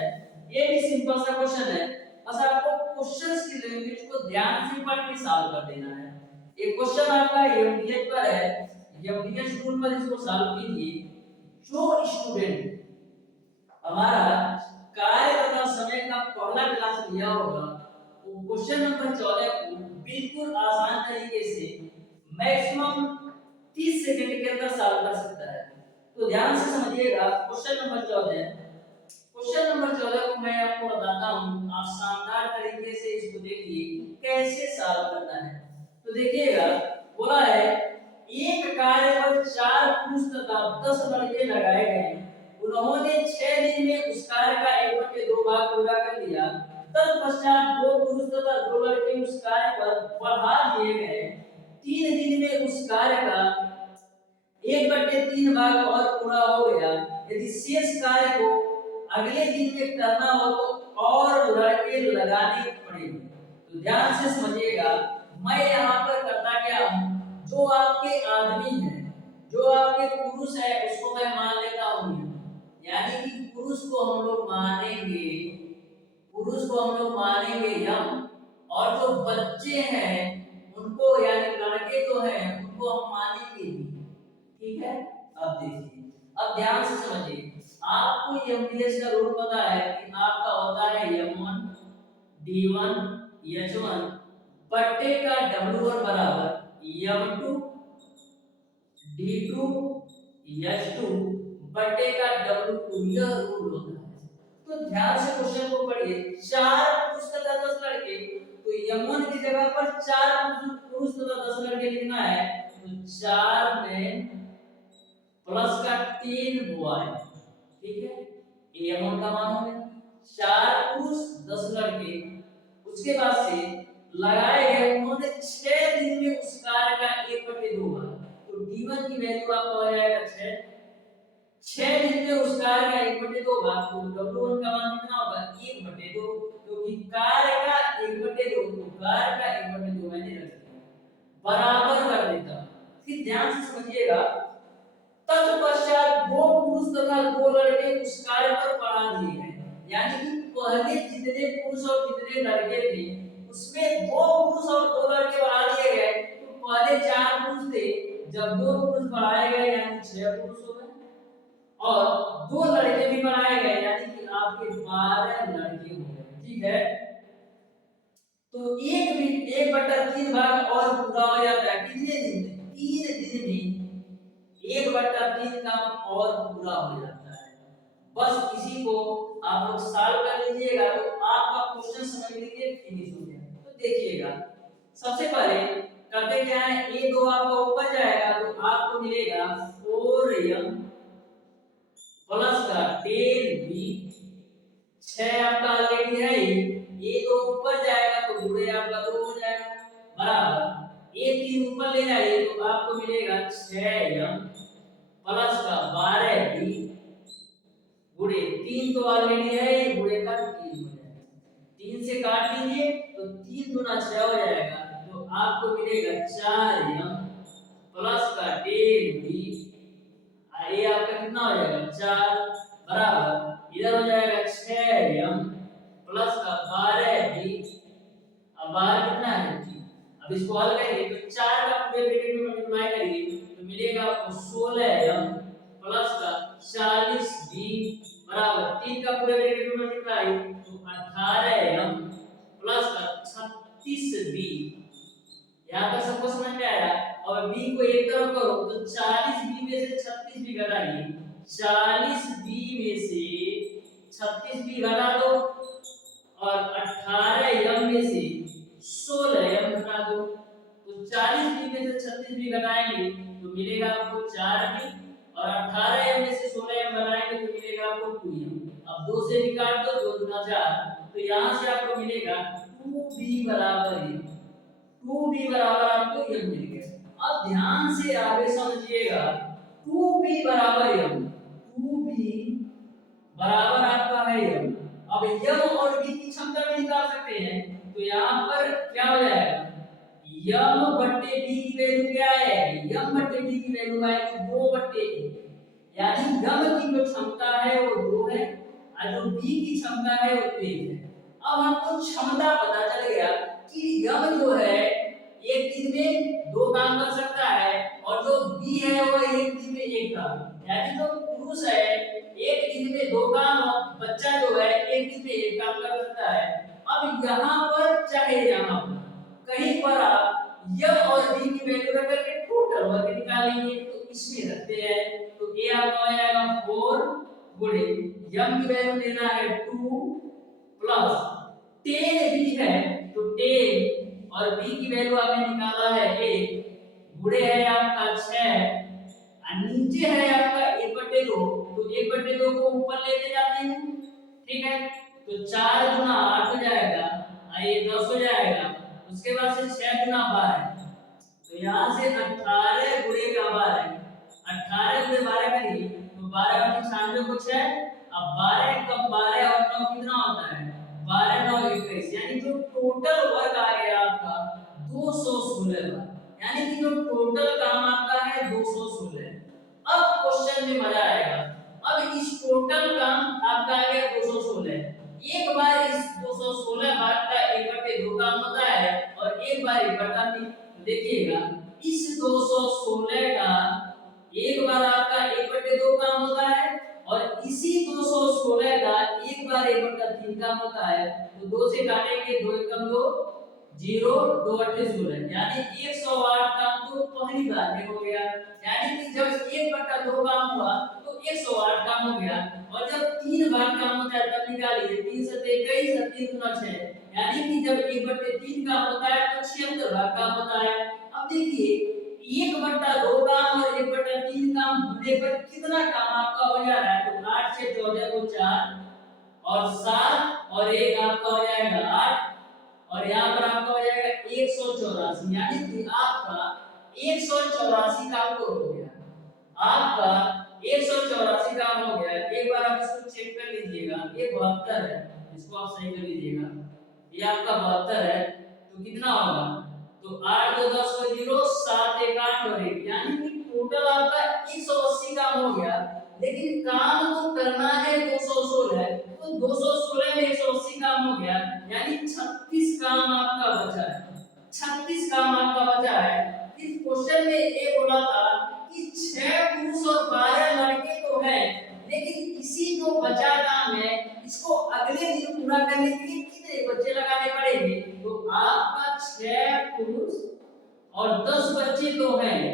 ये भी सिंपल सा क्वेश्चन है, बस आपको क्वेश्चंस की लैंग्वेज को ध्यान से पढ़ के सॉल्व कर देना है। एक क्वेश्चन आपका एमडीएच पर है, एमडीएच रूल पर इसको सॉल्व कीजिए। जो स्टूडेंट हमारा कार्य तथा समय का पहला क्लास लिया होगा वो क्वेश्चन नंबर 14 को बिल्कुल आसान तरीके से मैक्सिमम 30 सेकंड के अंदर सॉल्व कर सकता है। तो ध्यान से समझिएगा क्वेश्चन नंबर 14। क्वेश्चन नंबर 14 को मैं आपको बताता हूं, आप शानदार तरीके से इसको देखिए कैसे सॉल्व करना है। तो देखिएगा बोला है एक कार्य पर 4 पुरुष तथा 10 लड़के लगाए गए। उन्होंने 6 दिन में उस कार्य का 1/2 भाग पूरा कर लिया। तत्पश्चात 2 पुरुष तथा 2 लड़के उस कार्य पर बढ़ा दिए गए। 3 दिन में उस कार्य का 1/3 भाग और पूरा हो गया। यदि शेष कार्य को अगले दिन में करना हो तो और लड़के लगाने पड़ेंगे। तो ध्यान से समझिएगा, मैं यहाँ पर करता क्या हूँ, जो आपके आदमी है, जो आपके पुरुष है उसको मैं मान लेता हूँ, यानी कि पुरुष को हम लोग मानेंगे, पुरुष को हम लोग मानेंगे यम, और जो बच्चे हैं उनको यानी लड़के जो हैं उनको हम मानेंगे, ठीक है। अब देखिए, अब ध्यान से समझिए, आपको एमडीएस का रूल पता है कि आपका होता है m1 d1 h1 बट्टे का w1 बराबर m2 d2 h2 बट्टे का w2, यह रूल होता है। तो ध्यान से क्वेश्चन को पढ़िए, 4 पुरुष तथा 10 लड़के, तो m1 की जगह पर 4 पुरुष तथा 10 लड़के लिखना है। तो 4 में प्लस का 3 बॉय, ठीक है, ये m1 का मान हो गया। 4 पुरुष 10 लड़के, उसके बाद से लगाए गए उन्होंने 6 दिन में उस कार्य का 1/2 भाग। तो d1 की वैल्यू आपको आ जाएगा 6 दिन में उस कार्य का 1/2 भाग। तो w1 का मान कितना होगा? 1/2, क्योंकि कार्य का 1/2, तो कार्य का 1/2 मैंने रख दिया, बराबर कर देता। फिर ध्यान से समझिएगा, तत्पश्चात 2 पुरुष तथा 2 लड़के उस कार्य पर बढ़ा दिए गए, यानी कि पहले जितने पुरुष और जितने लड़के थे उसमें 2 पुरुष और 2 लड़के बढ़ा दिए गए। तो पहले 4 पुरुष थे, जब 2 पुरुष बढ़ाए गए यानी 6 पुरुष हो गए, और 2 लड़के भी बढ़ाए गए यानी कि आपके 12 लड़के हो गए, ठीक है। तो 1/3 भाग और पूरा हो जाता है कितने दिन में? 3 दिन में 1/3 काम और पूरा हो जाता है। बस इसी को आप लोग सॉल्व कर लीजिएगा तो आपका क्वेश्चन समझ लीजिए फिनिश हो गया। तो देखिएगा, सबसे पहले करते क्या है, ये 2 आपका ऊपर जाएगा तो आपको मिलेगा 4m प्लस का 10b, 6 आपका ऑलरेडी है, ये 2 ऊपर जाएगा तो गुणे आपका 2 हो जाएगा, बराबर ये 3 ऊपर ले जाइए तो आपको मिलेगा 6m प्लस का 12b गुणे 3 तो ऑलरेडी है, ये गुणे का 3 हो जाएगा। 3 से काट लीजिए तो 3 गुना 6 हो जाएगा, तो आपको मिलेगा 4m प्लस का 10b, ये आपका कितना हो जाएगा 4, बराबर इधर हो जाएगा 6m प्लस का 12b। अब 12 कितना है 3। अब इसको हल करेंगे तो 4 का पूरे ब्रैकेट में मल्टीप्लाई करेंगे तो मिलेगा आपको 16m प्लस का 40b बराबर 3 का पूरे ब्रैकेट में मल्टीप्लाई तो 18m प्लस का 36b। यहाँ तक सबको समझ में आया। और b को एक तरफ करो तो 40b में से 36b घटाइए, 40b में से 36b घटा दो और 18m में से 16m घटा दो। तो 40b में से 36b घटाएंगे तो मिलेगा आपको 4b और 18m में से 16m घटाएंगे तो मिलेगा आपको 2m। अब 2 से भी काट दो, 2 दूना 4 तो यहाँ से आपको मिलेगा 2b बराबर m। 2b बराबर आपको m मिल गया। अब ध्यान से आगे समझिएगा 2b बराबर m, 2b बराबर आपका है m। अब m और b की क्षमता भी निकाल सकते हैं तो यहाँ पर क्या हो जाएगा m बट्टे b की वैल्यू क्या है, m बट्टे b की वैल्यू आएगी 2 बट्टे a। यानी m की जो क्षमता है वो 2 है और जो b की क्षमता है वो 1 है। अब हमको क्षमता पता चल गया कि m जो है एक दिन में 2 काम कर सकता है और जो b है वो एक दिन में 1 काम। यानी जो पुरुष है एक दिन में 2 काम और बच्चा जो है एक दिन में 1 काम कर सकता है। अब यहाँ पर चाहे यहाँ पर कहीं पर आप m और b की वैल्यू रख करके टोटल वर्क निकालेंगे तो इसमें रखते हैं तो a आपका हो जाएगा 4 गुणे m की वैल्यू लेना है 2 प्लस 10b है तो 10 और b की वैल्यू आपने निकाला है 1 गुणे है आपका 6 और नीचे है आपका 1/2 तो 1/2 को ऊपर लेते जाते हैं। ठीक है तो 4 गुना 8 हो जाएगा और ये 10 हो जाएगा। उसके बाद से 6 गुना 12 तो यहाँ से 18 गुणे का 12 18 गुणे 12 करिए तो 12 का 96 को 6 अब 12 कम 12 और 9 कितना होता है 12 9 21 यानी जो टोटल वर्क आ गया आपका 216 बार। यानी कि जो टोटल काम आपका है 216। अब क्वेश्चन में मजा आएगा। अब इस टोटल काम आपका आ गया 216। एक बार इस 216 भाग का 1/2 काम होता है और एक बार 1/3। देखिएगा इस 216 का एक बार आपका 1/2 काम होता है और इसी 216 का एक बार 1/3 काम होता है। तो 2 से काटेंगे 2 एकम 2 0 2 8 16 यानी 108 काम तो पहली बार में हो गया। यानी कि जब 1/2 काम हुआ तो 108 काम हो गया और जब 3 बार काम होता है तब निकालिए 3 से 21 और 3 गुना 6 यानी कि जब 1/3 काम होता है तो 76 बार काम होता है। अब देखिए 1/2 काम और 1/3 काम होने पर कितना काम आपका हो जा रहा है तो 8 से 14 को 4 और 7 और 1 आपका हो जाएगा 8 और यहाँ पर आपका हो जाएगा 184 यानी कि आपका 184 काम तो हो गया। आपका 184 काम हो गया। एक बार आप इसको चेक कर लीजिएगा ये 72 है इसको आप सही कर लीजिएगा ये आपका 72 है तो कितना होगा तो 8 2 10 को 0 7 1 8 और 1 यानी कि टोटल आपका 180 काम हो गया। लेकिन काम तो करना है 216 तो 216 में 180 काम हो गया यानी 36 काम आपका बचा है। 36 काम आपका बचा है। इस क्वेश्चन में ये बोला था कि 6 पुरुष और 12 लड़के तो हैं लेकिन इसी जो बचा काम है इसको अगले दिन पूरा करने के लिए कितने बच्चे लगाने पड़ेंगे तो आपका 6 पुरुष और 10 बच्चे तो हैं।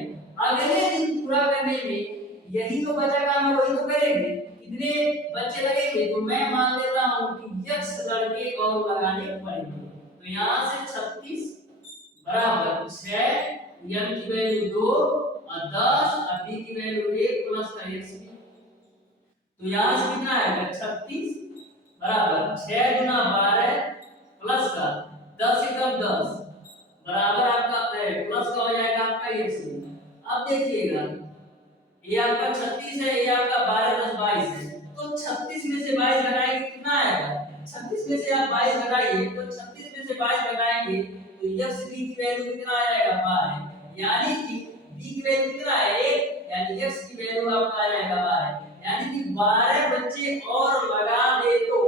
अगले दिन पूरा करने में यही तो बचा काम है वही तो करेंगे। कितने बच्चे लगेंगे तो मैं मान लेता हूं कि x लड़के और लगाने पड़ेंगे। तो यहां से 36 बराबर 6 m की वैल्यू 2 और 10 और b की वैल्यू 1 प्लस का x। तो यहां से कितना आएगा 36 बराबर 6 गुना 12 प्लस का 10 एकम 10 बराबर आपका प्लस का हो जाएगा आपका x। अब देखिएगा ये आपका 36 है ये आपका 12 10 22 है तो 36 में से 22 घटाएंगे कितना आएगा 36 में से आप 22 घटाइए तो 36 में से 22 घटाएंगे तो x b की वैल्यू कितना आ जाएगा 12 यानी कि b की वैल्यू कितना है 1 यानी x की वैल्यू आपका आ जाएगा 12 यानी कि 12 बच्चे और लगा दे तो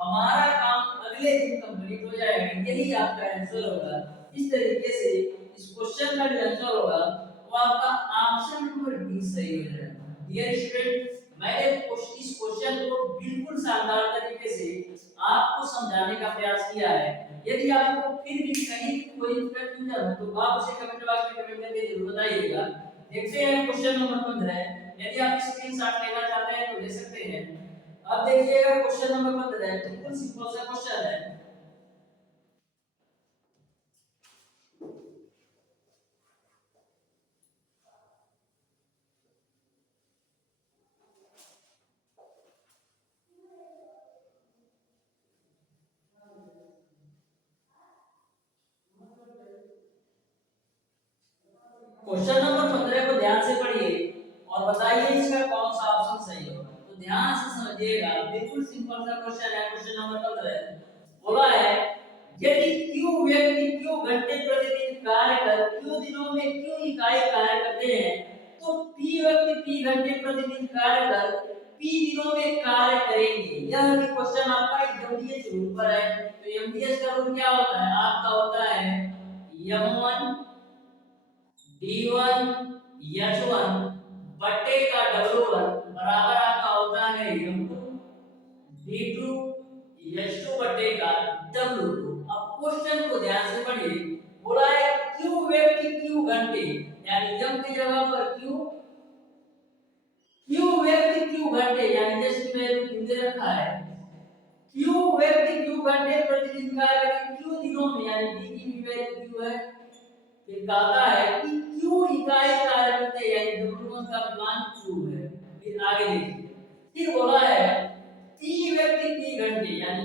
हमारा काम अगले दिन कंप्लीट हो जाएगा। यही आपका आंसर होगा। इस तरीके से इस क्वेश्चन का जो आंसर होगा वो आपका ऑप्शन नंबर डी सही हो जाएगा। डियर स्टूडेंट, मैंने इस क्वेश्चन को बिल्कुल शानदार तरीके से आपको समझाने का प्रयास किया है। यदि आपको फिर भी कहीं कोई कंफ्यूजन हो तो आप उसे कमेंट बॉक्स में कमेंट करके जरूर बताइएगा। देखते हैं क्वेश्चन नंबर 15। यदि आप स्क्रीनशॉट लेना चाहते हैं तो ले सकते हैं। अब देखिएगा क्वेश्चन नंबर 15 बिल्कुल सिंपल सा क्वेश्चन है। क्वेश्चन नंबर 15 को ध्यान से पढ़िए और बताइए इसका कौन सा ऑप्शन सही होगा। तो ध्यान से समझिएगा, बिल्कुल सिंपल सा क्वेश्चन है। क्वेश्चन नंबर 15 बोला है यदि Q व्यक्ति Q घंटे प्रतिदिन कार्य कर Q दिनों में Q इकाई कार्य करते हैं तो P व्यक्ति P घंटे प्रतिदिन कार्य कर P दिनों में कार्य करेंगे। यह भी क्वेश्चन आपका एमडीएस रूल पर है। तो एमडीएस का रूल क्या होता है? आपका होता है M1 D1 H1 बट्टे का W1 बराबर आपका होता है M2 D2 H2 बट्टे का W2। अब क्वेश्चन को ध्यान से पढ़िए। बोला है Q व्यक्ति Q घंटे, यानी M की जगह पर Q व्यक्ति Q घंटे, यानी जैसे मैंने Q दे रखा है। Q व्यक्ति Q घंटे प्रतिदिन कार्य करें Q दिनों में, यानी D की भी वैल्यू Q है। फिर कहता है कि Q इकाई कार्य करते हैं, यानी W1 का मान Q है। फिर आगे देखिए, फिर बोला है P व्यक्ति P घंटे, यानी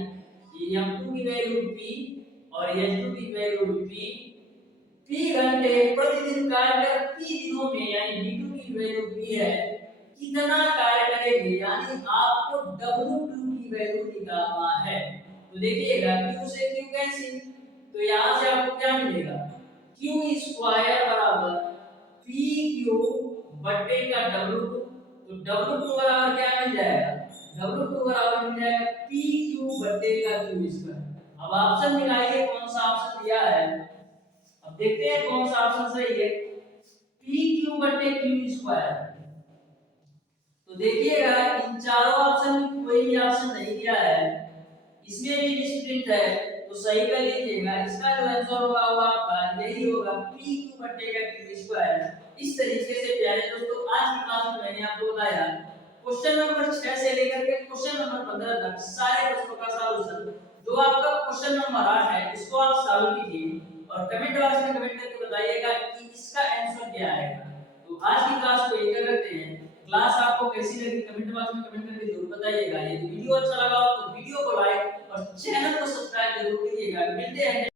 M2 की वैल्यू P और H2 की वैल्यू P घंटे प्रतिदिन कार्य कर P दिनों में, यानी D2 की वैल्यू P है, कितना कार्य करेंगे, यानी आपको W2 की वैल्यू निकालना है। तो देखिएगा Q से Q कैंसिल, तो यहां से आपको क्या मिलेगा? Q स्क्वायर बराबर PQ बट्टे का W2। तो W2 बराबर क्या मिल जाएगा? W2 बराबर मिल जाएगा PQ बट्टे का Q स्क्वायर। अब ऑप्शन मिलाइए कौन सा ऑप्शन दिया है। अब देखते हैं कौन सा ऑप्शन सही है। PQ बट्टे Q स्क्वायर। तो देखिएगा इन चारों ऑप्शन में कोई भी ऑप्शन नहीं दिया है, इसमें भी डिस्प्लिट है, तो सही कर लीजिएगा। इसका जो आंसर होगा वो आपका यही होगा PQ बट्टे का Q स्क्वायर। इस तरीके से प्यारे दोस्तों आज की क्लास में मैंने आपको बताया क्वेश्चन नंबर 6 से लेकर के क्वेश्चन नंबर 15 तक सारे प्रश्नों का सॉल्यूशन। जो आपका क्वेश्चन नंबर 8 है इसको आप सॉल्व कीजिए और कमेंट बॉक्स में कमेंट करके बताइएगा कि इसका आंसर क्या आएगा। तो आज की क्लास को यही करते हैं। क्लास आपको कैसी लगी कमेंट बॉक्स में कमेंट करके जरूर बताइएगा। यदि वीडियो अच्छा लगा हो तो वीडियो को लाइक और चैनल को सब्सक्राइब जरूर कीजिएगा। मिलते हैं